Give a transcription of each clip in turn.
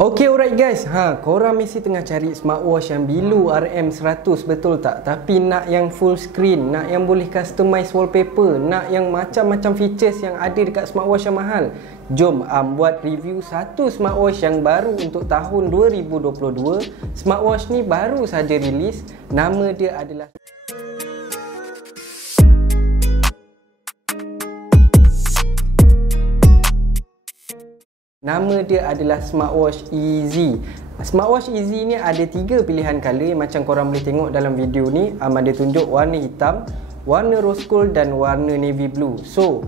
Okay, alright guys. Korang mesti tengah cari smartwatch yang bilu RM100, betul tak? Tapi nak yang full screen, nak yang boleh customize wallpaper, nak yang macam-macam features yang ada dekat smartwatch yang mahal. Jom buat review satu smartwatch yang baru untuk tahun 2022. Smartwatch ni baru saja rilis. Nama dia adalah smartwatch Easy. Smartwatch Easy ni ada 3 pilihan color macam korang boleh tengok dalam video ni. Dia tunjuk warna hitam, warna rose gold dan warna navy blue. So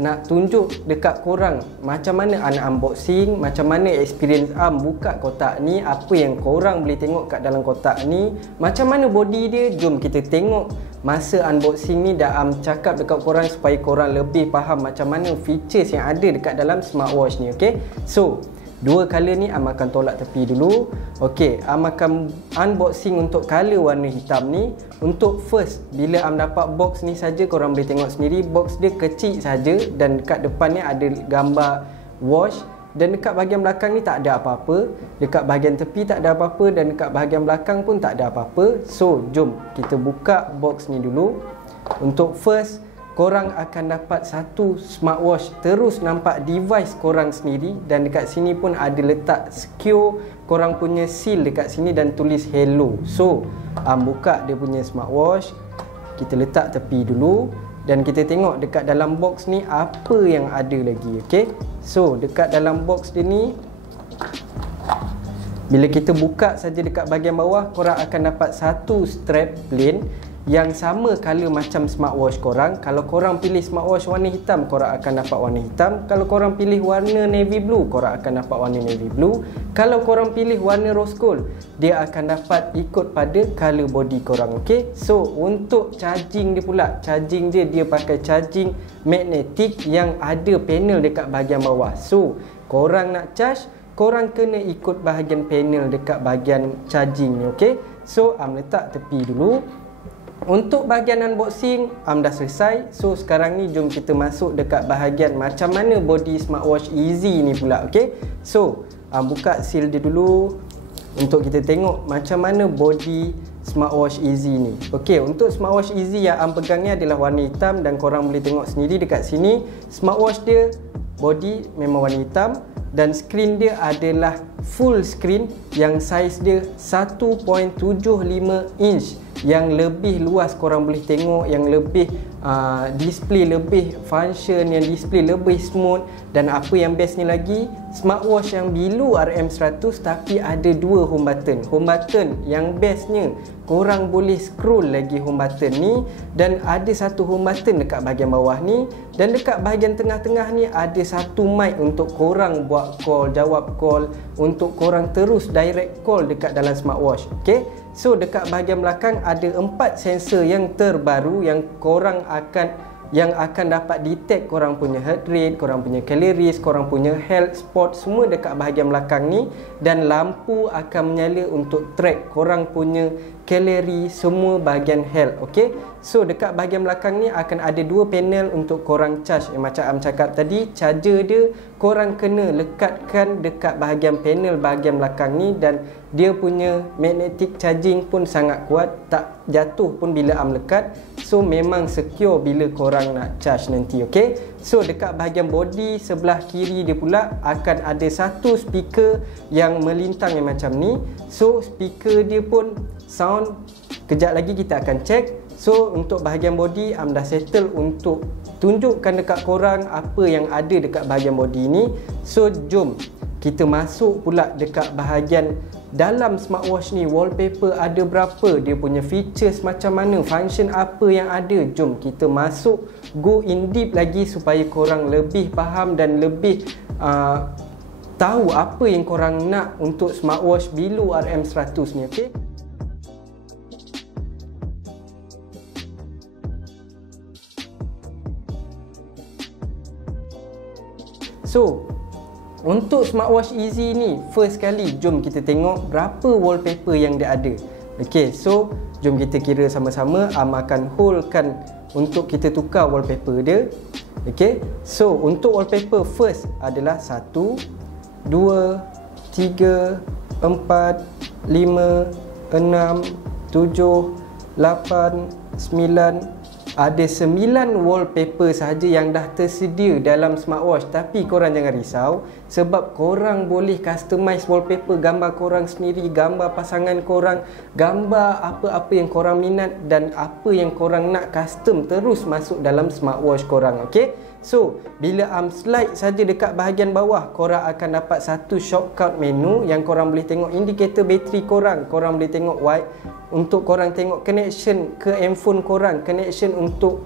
nak tunjuk dekat korang macam mana unboxing, macam mana experience buka kotak ni, apa yang korang boleh tengok kat dalam kotak ni, macam mana body dia. Jom kita tengok masa unboxing ni. Dah cakap dekat korang supaya korang lebih faham macam mana features yang ada dekat dalam smartwatch ni. Okay, so dua color ni akan tolak tepi dulu. Okay, akan unboxing untuk color warna hitam ni. Untuk first, bila dapat box ni saja, korang boleh tengok sendiri box dia kecil saja dan dekat depan ni ada gambar watch. Dan dekat bahagian belakang ni tak ada apa-apa. Dekat bahagian tepi tak ada apa-apa dan dekat bahagian belakang pun tak ada apa-apa. So, jom kita buka box ni dulu. Untuk first, korang akan dapat satu smartwatch, terus nampak device korang sendiri. Dan dekat sini pun ada letak secure korang punya seal dekat sini dan tulis hello. So, buka dia punya smartwatch. Kita letak tepi dulu. Dan kita tengok dekat dalam box ni apa yang ada lagi. Okay, so dekat dalam box dia ni, bila kita buka saja dekat bahagian bawah, korang akan dapat satu strap plain yang sama color macam smartwatch korang. Kalau korang pilih smartwatch warna hitam, korang akan dapat warna hitam. Kalau korang pilih warna navy blue, korang akan dapat warna navy blue. Kalau korang pilih warna rose gold, dia akan dapat ikut pada color body korang. Okay, so untuk charging dia pula, charging dia pakai charging magnetic yang ada panel dekat bahagian bawah. So korang nak charge, korang kena ikut bahagian panel dekat bahagian charging ni. Okay, so letak tepi dulu. Untuk bahagian unboxing dah selesai. So sekarang ni jom kita masuk dekat bahagian macam mana body smartwatch Easy ni pula. Okay, so buka seal dia dulu untuk kita tengok macam mana body smartwatch Easy ni. Okay, untuk smartwatch Easy yang pegang ni adalah warna hitam dan korang boleh tengok sendiri dekat sini. Smartwatch dia body memang warna hitam dan screen dia adalah full screen yang saiz dia 1.75 inch yang lebih luas. Korang boleh tengok yang lebih display lebih function, yang display lebih smooth. Dan apa yang best ni lagi, smartwatch yang bilu RM100 tapi ada 2 home button. Home button yang bestnya, korang boleh scroll lagi home button ni. Dan ada satu home button dekat bahagian bawah ni. Dan dekat bahagian tengah-tengah ni ada satu mic untuk korang buat call, jawab call, untuk korang terus direct call dekat dalam smartwatch. Okay, so dekat bahagian belakang ada 4 sensor yang terbaru yang korang akan dapat detect korang punya heart rate, korang punya calories, korang punya health, sport, semua dekat bahagian belakang ni. Dan lampu akan menyala untuk track korang punya kalori, semua bahagian health. Okay, so dekat bahagian belakang ni akan ada 2 panel untuk korang charge. Macam cakap tadi, charger dia korang kena lekatkan dekat bahagian panel bahagian belakang ni. Dan dia punya magnetic charging pun sangat kuat, tak jatuh pun bila lekat. So memang secure bila korang nak charge nanti. Okay, so dekat bahagian body sebelah kiri dia pula akan ada satu speaker yang melintang yang macam ni. So speaker dia pun sound, kejap lagi kita akan check. So untuk bahagian body dah settle untuk tunjukkan dekat korang apa yang ada dekat bahagian body ni. So jom kita masuk pula dekat bahagian dalam smartwatch ni. Wallpaper ada berapa, dia punya features macam mana, function apa yang ada. Jom kita masuk, go in deep lagi supaya korang lebih faham dan lebih tahu apa yang korang nak untuk smartwatch bilu RM100 ni. Okay, so untuk smartwatch Easy ni, first kali jom kita tengok berapa wallpaper yang dia ada. Okay, so jom kita kira sama-sama. Akan holdkan untuk kita tukar wallpaper dia. Okay, so untuk wallpaper first adalah 1, 2, 3, 4, 5, 6, 7, 8, 9. Ada 9 wallpaper sahaja yang dah tersedia dalam smartwatch. Tapi korang jangan risau, sebab korang boleh customize wallpaper gambar korang sendiri, gambar pasangan korang, gambar apa-apa yang korang minat dan apa yang korang nak custom terus masuk dalam smartwatch korang. Okay, so bila slide saja dekat bahagian bawah, korang akan dapat satu shortcut menu yang korang boleh tengok indikator bateri korang. Korang boleh tengok untuk korang tengok connection ke handphone korang, connection untuk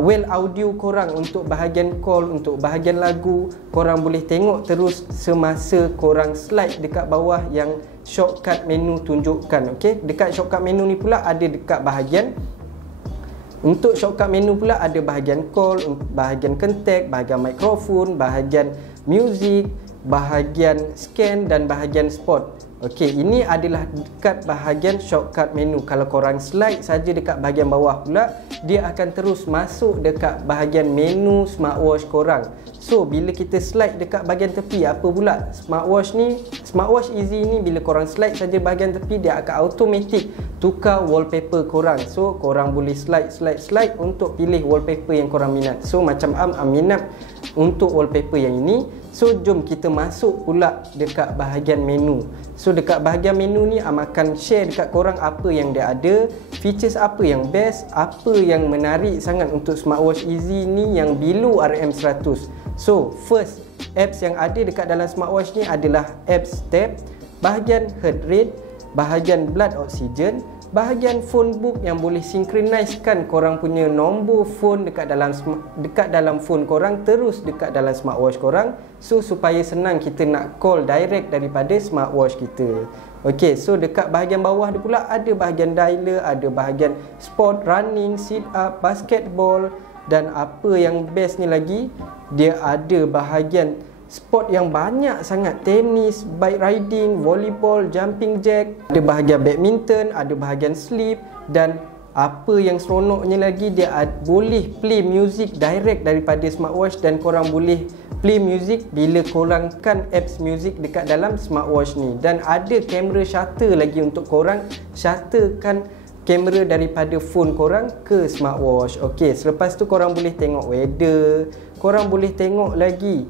well audio korang, untuk bahagian call, untuk bahagian lagu. Korang boleh tengok terus semasa korang slide dekat bawah yang shortcut menu tunjukkan. Okay, dekat shortcut menu ni pula ada dekat bahagian, untuk shortcut menu pula ada bahagian call, bahagian contact, bahagian mikrofon, bahagian music, bahagian scan dan bahagian spot. Okey, ini adalah dekat bahagian shortcut menu. Kalau korang slide saja dekat bahagian bawah pula, dia akan terus masuk dekat bahagian menu smartwatch korang. So, bila kita slide dekat bahagian tepi, apa pula? Smartwatch Easy ni bila korang slide saja bahagian tepi, dia akan automatic tukar wallpaper korang. So, korang boleh slide untuk pilih wallpaper yang korang minat. So, macam minat untuk wallpaper yang ini. So, jom kita masuk pula dekat bahagian menu. So, dekat bahagian menu ni akan share dekat korang apa yang dia ada, features apa yang best, apa yang menarik sangat untuk smartwatch Easy ni yang below RM100. So, first apps yang ada dekat dalam smartwatch ni adalah apps tab, bahagian heart rate, bahagian blood oxygen, bahagian phone book yang boleh synchronizkan korang punya nombor phone dekat dalam phone korang terus dekat dalam smartwatch korang. So, supaya senang kita nak call direct daripada smartwatch kita. Okey, so dekat bahagian bawah dia pula ada bahagian dialer, ada bahagian sport, running, sit up, basketball, dan apa yang best ni lagi, dia ada bahagian sport yang banyak sangat, tenis, bike riding, volleyball, jumping jack, ada bahagian badminton, ada bahagian sleep, dan apa yang seronoknya lagi, dia boleh play music direct daripada smartwatch dan korang boleh play music bila korang kan apps music dekat dalam smartwatch ni. Dan ada kamera shutter lagi untuk korang shutterkan kamera daripada phone korang ke smartwatch. Okey, selepas tu korang boleh tengok weather, korang boleh tengok lagi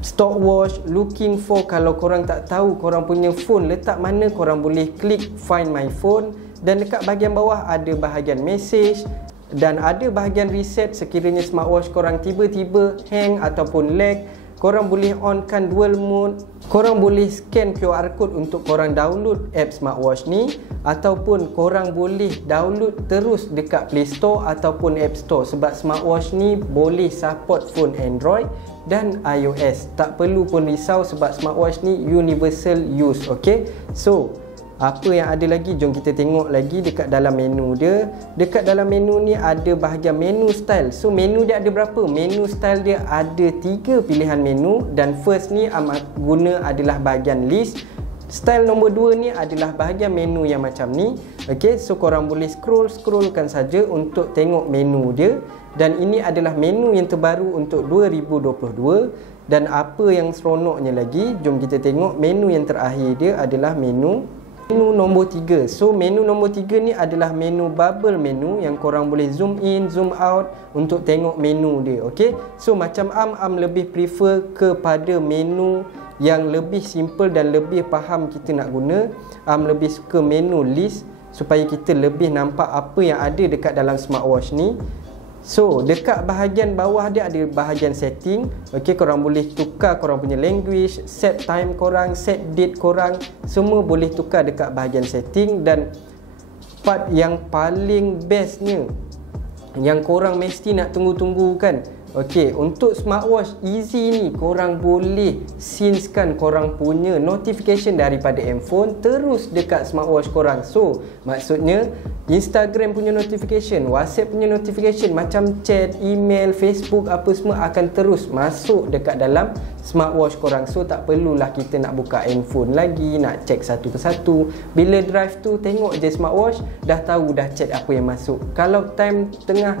stopwatch, looking for. Kalau korang tak tahu korang punya phone letak mana, korang boleh klik find my phone. Dan dekat bahagian bawah ada bahagian message dan ada bahagian reset. Sekiranya smartwatch korang tiba-tiba hang ataupun lag, korang boleh onkan dual mode. Korang boleh scan QR code untuk korang download app smartwatch ni, ataupun korang boleh download terus dekat Play Store ataupun App Store. Sebab smartwatch ni boleh support phone Android dan iOS. Tak perlu pun risau sebab smartwatch ni universal use. Okay, so apa yang ada lagi, jom kita tengok lagi dekat dalam menu dia. Dekat dalam menu ni ada bahagian menu style. So menu dia ada berapa? Menu style dia ada 3 pilihan menu. Dan first ni guna adalah bahagian list. Style nombor 2 ni adalah bahagian menu yang macam ni. Okay, so korang boleh scrollkan saja untuk tengok menu dia. Dan ini adalah menu yang terbaru untuk 2022. Dan apa yang seronoknya lagi, jom kita tengok menu yang terakhir dia adalah menu nombor 3. So menu nombor 3 ni adalah menu bubble menu yang korang boleh zoom in, zoom out untuk tengok menu dia. Okay, so macam lebih prefer kepada menu yang lebih simple dan lebih faham kita nak guna. Lebih suka menu list supaya kita lebih nampak apa yang ada dekat dalam smartwatch ni. So, dekat bahagian bawah dia ada bahagian setting. Okey, korang boleh tukar korang punya language, set time korang, set date korang, semua boleh tukar dekat bahagian setting. Dan part yang paling bestnya, yang korang mesti nak tunggu-tunggu kan. Okey, untuk smartwatch Easy ni korang boleh sync-kan korang punya notification daripada handphone terus dekat smartwatch korang. So, maksudnya Instagram punya notification, WhatsApp punya notification, macam chat, email, Facebook, apa semua akan terus masuk dekat dalam smartwatch korang. So tak perlulah kita nak buka handphone lagi, nak check satu persatu. Bila drive tu tengok je smartwatch, dah tahu dah chat apa yang masuk. Kalau time tengah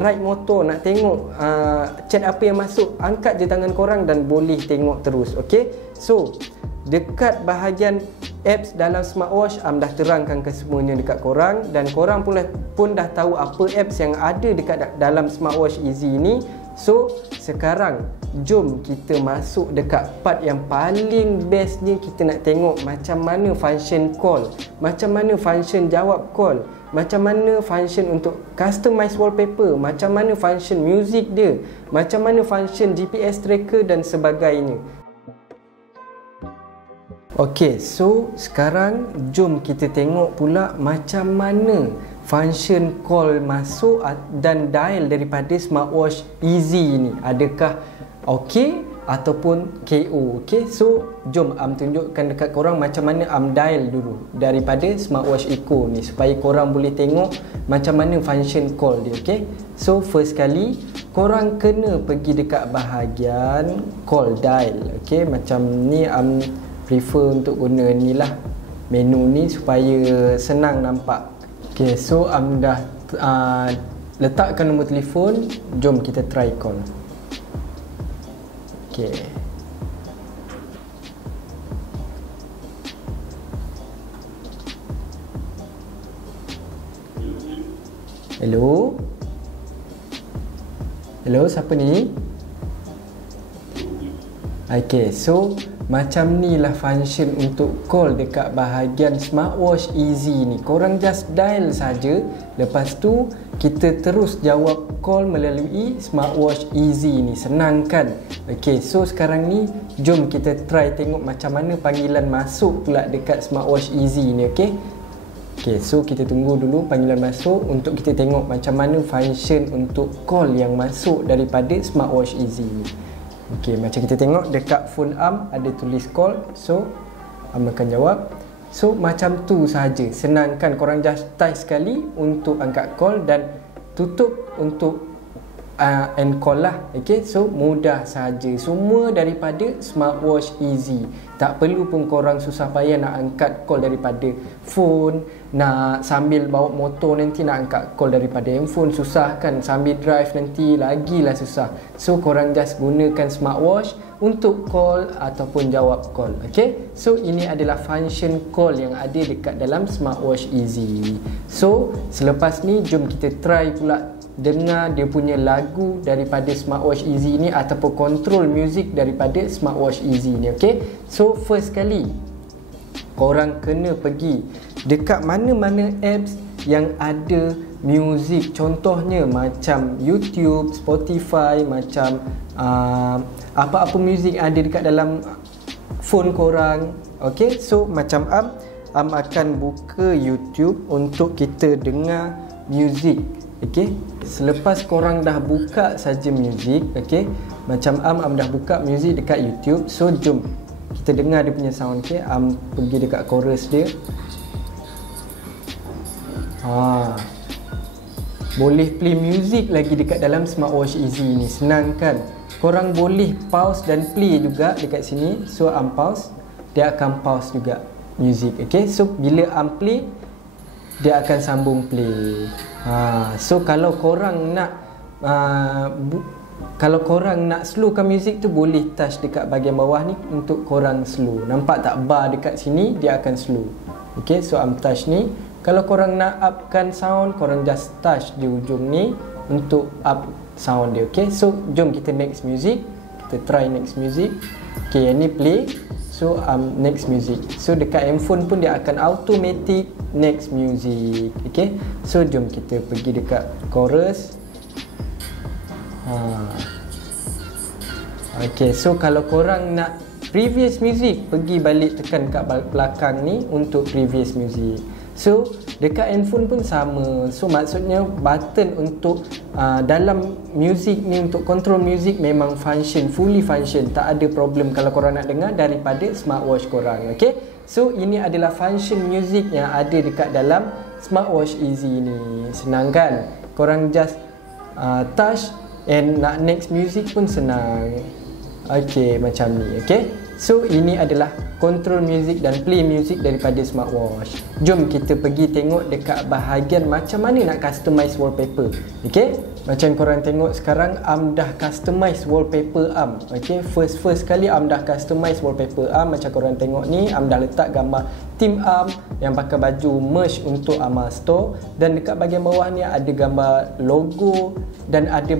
ride motor nak tengok chat apa yang masuk, angkat je tangan korang dan boleh tengok terus. Okay, So dekat bahagian apps dalam smartwatch, dah terangkan ke semuanya dekat korang, dan korang pun dah tahu apa apps yang ada dekat dalam smartwatch Easy ni. So sekarang jom kita masuk dekat part yang paling bestnya. Kita nak tengok macam mana function call, macam mana function jawab call, macam mana function untuk customize wallpaper, macam mana function music dia, macam mana function GPS tracker dan sebagainya. Okey, so sekarang jom kita tengok pula macam mana function call masuk dan dial daripada smartwatch Easy ni. Adakah okey ataupun KO? Okey, so jom tunjukkan dekat korang macam mana dial dulu daripada smartwatch Eco ni, supaya korang boleh tengok macam mana function call dia. Okey, so first kali korang kena pergi dekat bahagian call dial. Okey, macam ni prefer untuk guna ni lah, menu ni, supaya senang nampak. Ok, so dah letakkan nombor telefon. Jom kita try call. Ok, hello, hello, siapa ni? Ok, so macam ni lah function untuk call dekat bahagian smartwatch Easy ni. Korang just dial saja, lepas tu kita terus jawab call melalui smartwatch Easy ni. Senang kan? Ok, so sekarang ni jom kita try tengok macam mana panggilan masuk pula dekat smartwatch Easy ni. Ok, ok, so kita tunggu dulu panggilan masuk untuk kita tengok macam mana function untuk call yang masuk daripada smartwatch Easy ni. Ok, macam kita tengok dekat phone ada tulis call, so akan jawab. So macam tu saja, senang kan? Korang just touch sekali untuk angkat call dan tutup untuk end call lah. Ok, so mudah saja, semua daripada smartwatch Easy. Tak perlu pun korang susah payah nak angkat call daripada phone, nak sambil bawa motor nanti nak angkat call daripada handphone, susah kan? Sambil drive nanti lagilah susah. So korang just gunakan smartwatch untuk call ataupun jawab call. Ok, so ini adalah function call yang ada dekat dalam smartwatch Easy. So selepas ni jom kita try pula dengar dia punya lagu daripada smartwatch Easy ni, ataupun control music daripada smartwatch Easy ni. Ok, so first kali korang kena pergi dekat mana-mana apps yang ada music, contohnya macam YouTube, Spotify, macam apa-apa music ada dekat dalam phone korang. Ok, so macam akan buka YouTube untuk kita dengar music. Ok, selepas korang dah buka saja music, ok, macam dah buka music dekat YouTube, so jom kita dengar dia punya sound. Ok, pergi dekat chorus dia. Boleh play music lagi dekat dalam smartwatch Easy ni, senang kan? Korang boleh pause dan play juga dekat sini. So pause, dia akan pause juga music. Ok, so bila play, dia akan sambung play. So kalau korang nak slowkan music tu, boleh touch dekat bahagian bawah ni untuk korang slow. Nampak tak bar dekat sini, dia akan slow. Ok, so touch ni. Kalau korang nak upkan sound, korang just touch di ujung ni untuk up sound dia. Ok, so jom kita next music. Kita try next music. Ok, yang ni play. So next music. So dekat handphone pun dia akan automatic next music. Ok, so jom kita pergi dekat chorus. Ok, so kalau korang nak previous music, pergi balik tekan kat belakang ni untuk previous music. So dekat handphone pun sama. So maksudnya button untuk dalam music ni, untuk control music, memang fully function. Tak ada problem kalau korang nak dengar daripada smartwatch korang. Ok, so ini adalah function music yang ada dekat dalam smartwatch Easy ni. Senang kan? Korang just touch and nak next music pun senang. Ok, macam ni. Ok, so ini adalah control music dan play music daripada smartwatch. Jom kita pergi tengok dekat bahagian macam mana nak customize wallpaper. Okey, macam korang tengok sekarang, dah customize wallpaper okey, first kali dah customize wallpaper macam korang tengok ni, dah letak gambar team yang pakai baju merch untuk Amal Store, dan dekat bahagian bawah ni ada gambar logo dan ada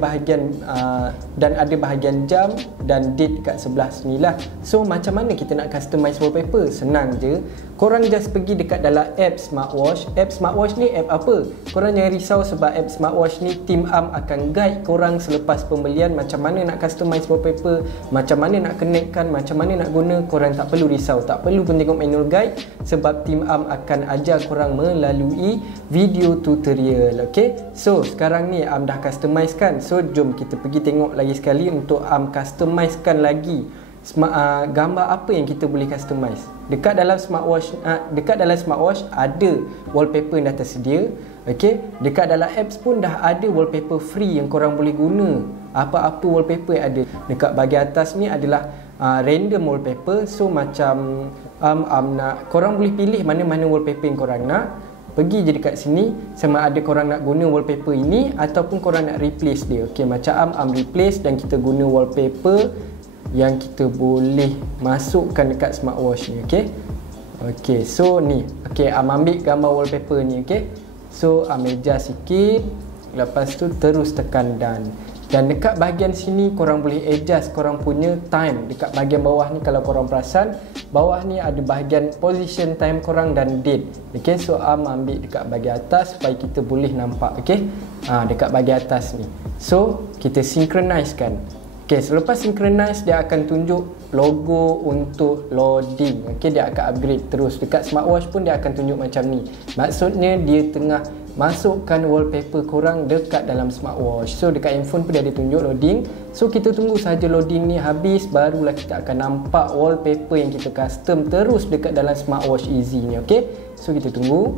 bahagian jam dan date dekat sebelah sini lah. So macam mana kita nak customize wallpaper? Senang je, korang just pergi dekat dalam app smartwatch. App smartwatch ni app apa? Korang jangan risau sebab app smartwatch ni Team akan guide korang selepas pembelian macam mana nak customize wallpaper, macam mana nak connectkan, macam mana nak guna. Korang tak perlu risau, tak perlu pun tengok manual guide sebab Team akan ajar korang melalui video tutorial. Okay, so sekarang ni dah customize kan. So jom kita pergi tengok lagi sekali untuk customize kan lagi gambar apa yang kita boleh customize. Dekat dalam smartwatch ada wallpaper yang dah tersedia. Okey, dekat dalam apps pun dah ada wallpaper free yang korang boleh guna. Apa-apa wallpaper yang ada. Dekat bahagian atas ni adalah random wallpaper. So macam nak, korang boleh pilih mana-mana wallpaper yang korang nak. Pergi je dekat sini, sama ada korang nak guna wallpaper ini ataupun korang nak replace dia. Okey, macam replace, dan kita guna wallpaper yang kita boleh masukkan dekat smartwatch ni. Okey, okey, so ni, okey, ambil gambar wallpaper ni. Okey, so adjust sikit, lepas tu terus tekan done. Dan dekat bahagian sini korang boleh adjust korang punya time. Dekat bahagian bawah ni, kalau korang perasan, bawah ni ada bahagian position time korang dan date. Okey, so ambil dekat bahagian atas supaya kita boleh nampak. Okey, dekat bahagian atas ni, so kita synchronize kan. Okey, selepas synchronize, dia akan tunjuk logo untuk loading. Okey, dia akan upgrade terus. Dekat smartwatch pun dia akan tunjuk macam ni. Maksudnya dia tengah masukkan wallpaper korang dekat dalam smartwatch. So dekat handphone pun dia ada tunjuk loading. So kita tunggu saja loading ni habis, barulah kita akan nampak wallpaper yang kita custom terus dekat dalam smartwatch Easy ni. Okey, so kita tunggu.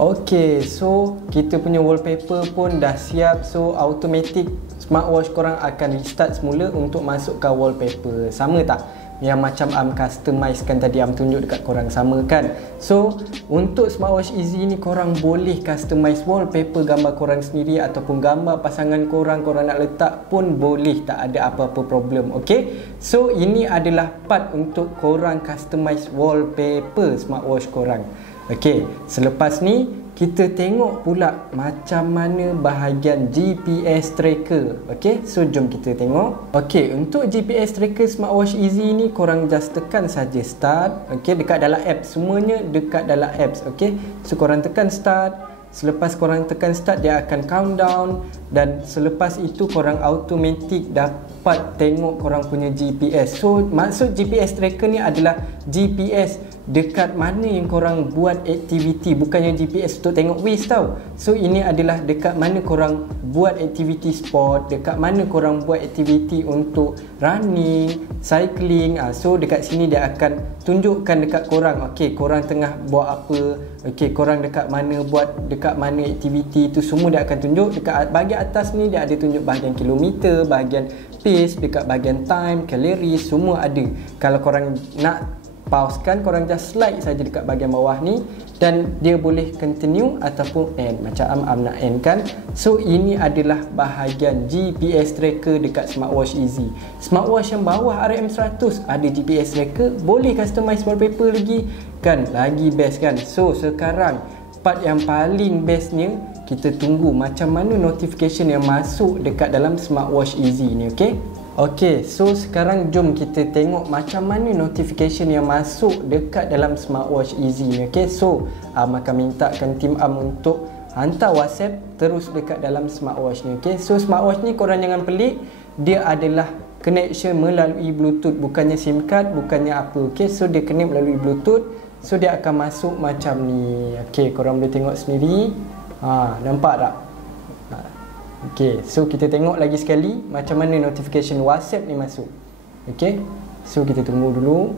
Okey, so kita punya wallpaper pun dah siap. So automatic smartwatch korang akan restart semula untuk masukkan wallpaper. Sama tak? Yang macam customize kan tadi tunjuk dekat korang, sama kan? So untuk smartwatch Easy ni korang boleh customize wallpaper gambar korang sendiri ataupun gambar pasangan korang nak letak pun boleh, tak ada apa-apa problem. Okay, so ini adalah part untuk korang customize wallpaper smartwatch korang. Okay, selepas ni kita tengok pula macam mana bahagian GPS tracker. Okay, so jom kita tengok. Okay, untuk GPS tracker smartwatch Easy ni korang just tekan saja start. Okay, dekat dalam app, semuanya dekat dalam apps. Okay, so korang tekan start. Selepas korang tekan start, dia akan countdown, dan selepas itu korang automatic dapat tengok korang punya GPS. So maksud GPS tracker ni adalah GPS dekat mana yang korang buat aktiviti, bukannya GPS untuk tengok Waze tau. So ini adalah dekat mana korang buat aktiviti sport, dekat mana korang buat aktiviti untuk running, cycling. So dekat sini dia akan tunjukkan dekat korang, okey, korang tengah buat apa, okey, korang dekat mana buat, dekat mana aktiviti, tu semua dia akan tunjuk. Dekat bahagian atas ni dia ada tunjuk bahagian kilometer, bahagian pace, dekat bahagian time, calories, semua ada. Kalau korang nak pause kan, korang just slide saja dekat bahagian bawah ni dan dia boleh continue ataupun end. Macam nak end kan. So ini adalah bahagian GPS tracker dekat smartwatch Easy. Smartwatch yang bawah RM100 ada GPS tracker, boleh customize wallpaper lagi kan, lagi best kan. So sekarang part yang paling bestnya, kita tunggu macam mana notification yang masuk dekat dalam smartwatch Easy ni. Okay, okey, so sekarang jom kita tengok macam mana notification yang masuk dekat dalam smartwatch Easy ni. Okay, so akan mintakan tim untuk hantar WhatsApp terus dekat dalam smartwatch ni. Okay, so smartwatch ni korang jangan pelik, dia adalah connection melalui Bluetooth, bukannya SIM card, bukannya apa. Okay, so dia connect melalui Bluetooth, so dia akan masuk macam ni. Okay, korang boleh tengok sendiri. Nampak tak? Okay, so kita tengok lagi sekali macam mana notification WhatsApp ni masuk. Okay, so kita tunggu dulu.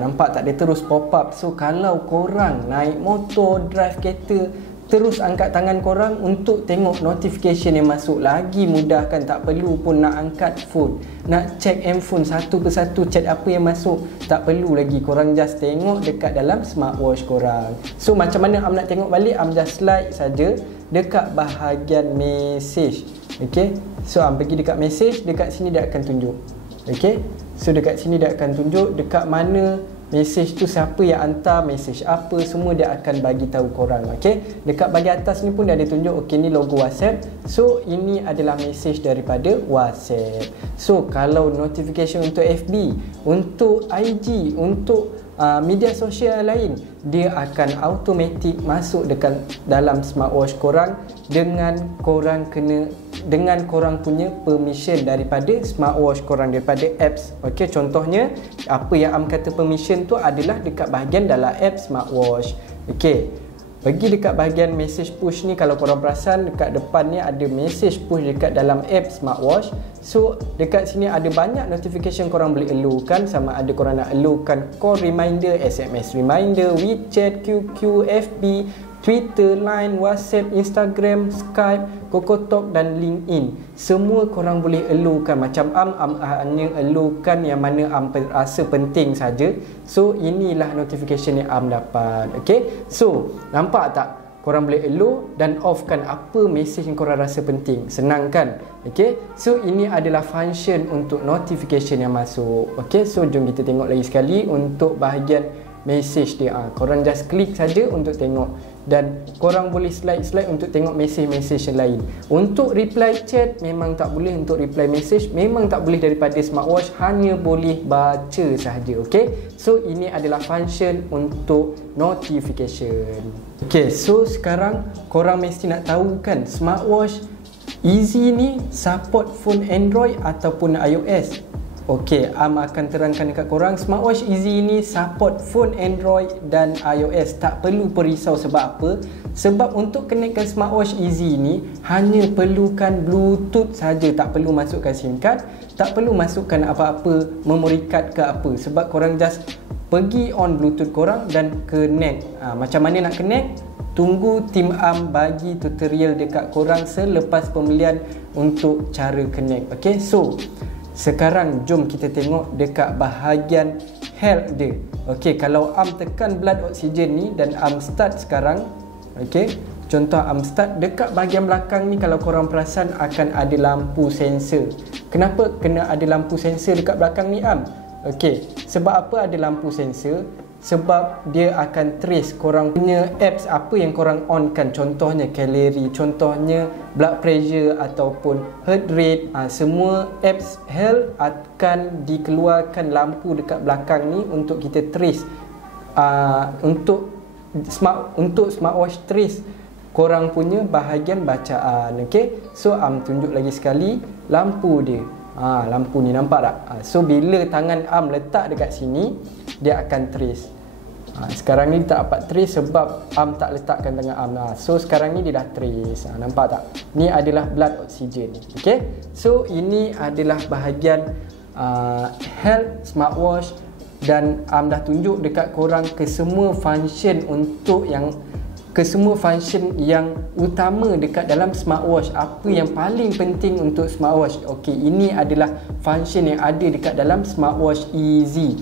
Nampak tak, dia terus pop up. So kalau korang naik motor, drive kereta, terus angkat tangan korang untuk tengok notification yang masuk. Lagi mudah kan, tak perlu pun nak angkat phone, nak check handphone satu persatu chat apa yang masuk, tak perlu lagi. Korang just tengok dekat dalam smartwatch korang. So macam mana nak tengok balik? Just slide saja dekat bahagian message. Okay, so pergi dekat message, dekat sini dia akan tunjuk. Okay, so dekat sini dia akan tunjuk dekat mana message tu, siapa yang hantar message apa, semua dia akan bagi tahu korang. Okey, dekat bahagian atas ni pun dia ada tunjuk, okey ni logo WhatsApp. So ini adalah message daripada WhatsApp. So kalau notification untuk FB, untuk IG, untuk media sosial lain, dia akan automatik masuk dekat dalam smartwatch korang dengan korang punya permission daripada smartwatch korang, daripada apps. Okey, contohnya apa yang kata permission tu adalah dekat bahagian dalam app smartwatch. Okey, pergi dekat bahagian message push ni, kalau korang perasan dekat depan ni ada message push dekat dalam app smartwatch. So dekat sini ada banyak notification korang boleh elokkan, sama ada korang nak elokkan call reminder, SMS reminder, WeChat, QQ, FB, Twitter, Line, WhatsApp, Instagram, Skype, KokoTalk dan LinkedIn. Semua korang boleh elokkan. Macam hanya elokkan yang mana rasa penting saja. So inilah notification yang dapat. Okay, so nampak tak? Korang boleh elok dan offkan apa message yang korang rasa penting. Senang kan? Okay, so ini adalah function untuk notification yang masuk. Okay, so jom kita tengok lagi sekali untuk bahagian message dia. Korang just klik saja untuk tengok, dan korang boleh slide untuk tengok message yang lain. Untuk reply chat memang tak boleh, untuk reply message memang tak boleh daripada smartwatch, hanya boleh baca sahaja. Okey, so ini adalah function untuk notification. Okey, so sekarang korang mesti nak tahu kan, smartwatch Easy ni support phone Android ataupun iOS. Okey, akan terangkan dekat korang, smartwatch Easy ni support phone Android dan iOS. Tak perlu perisau. Sebab apa? Sebab untuk connectkan smartwatch Easy ni hanya perlukan Bluetooth saja. Tak perlu masukkan SIM card, tak perlu masukkan apa-apa memory card ke apa. Sebab korang just pergi on Bluetooth korang dan connect. Macam mana nak connect? Tunggu tim bagi tutorial dekat korang selepas pembelian untuk cara connect. Okey, so sekarang jom kita tengok dekat bahagian health dia. Okey, kalau tekan blood oxygen ni dan start sekarang. Okey, contoh start, dekat bahagian belakang ni kalau korang perasan akan ada lampu sensor. Kenapa kena ada lampu sensor dekat belakang ni Okey, sebab apa ada lampu sensor? Sebab dia akan trace korang punya apps apa yang korang on kan. Contohnya kalori, contohnya blood pressure ataupun heart rate. Semua apps health akan dikeluarkan lampu dekat belakang ni untuk kita trace. Untuk smartwatch trace korang punya bahagian bacaan. Okay, so tunjuk lagi sekali lampu dia. Lampu ni nampak tak? So bila tangan letak dekat sini, dia akan trace. Sekarang ni tak dapat trace sebab tak letakkan tangan So sekarang ni dia dah trace. Nampak tak? Ni adalah blood oxygen. Okay, so ini adalah bahagian health smartwatch. Dan dah tunjuk dekat korang kesemua function yang utama dekat dalam smartwatch. Apa yang paling penting untuk smartwatch. Okey, ini adalah function yang ada dekat dalam smartwatch Easy.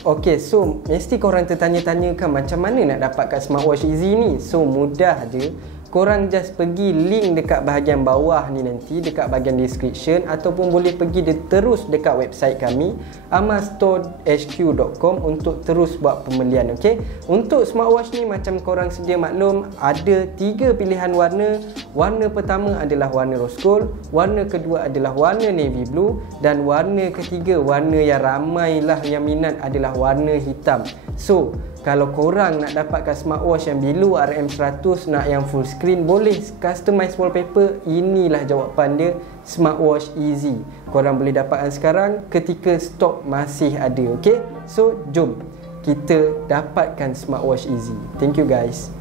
Okey, so mesti korang tertanya-tanya kan, macam mana nak dapatkan smartwatch Easy ni? So mudah je. Korang just pergi link dekat bahagian bawah ni nanti, dekat bahagian description, ataupun boleh pergi terus dekat website kami amastorehq.com untuk terus buat pembelian. Okey, untuk smartwatch ni macam korang sedia maklum, ada 3 pilihan warna. Warna pertama adalah warna rose gold, warna kedua adalah warna navy blue, dan warna ketiga, warna yang ramailah yang minat, adalah warna hitam. So kalau korang nak dapatkan smartwatch yang below RM100, nak yang full screen, boleh customize wallpaper. Inilah jawapan dia, smartwatch Easy. Korang boleh dapatkan sekarang ketika stok masih ada. Okay, so jom kita dapatkan smartwatch Easy. Thank you guys.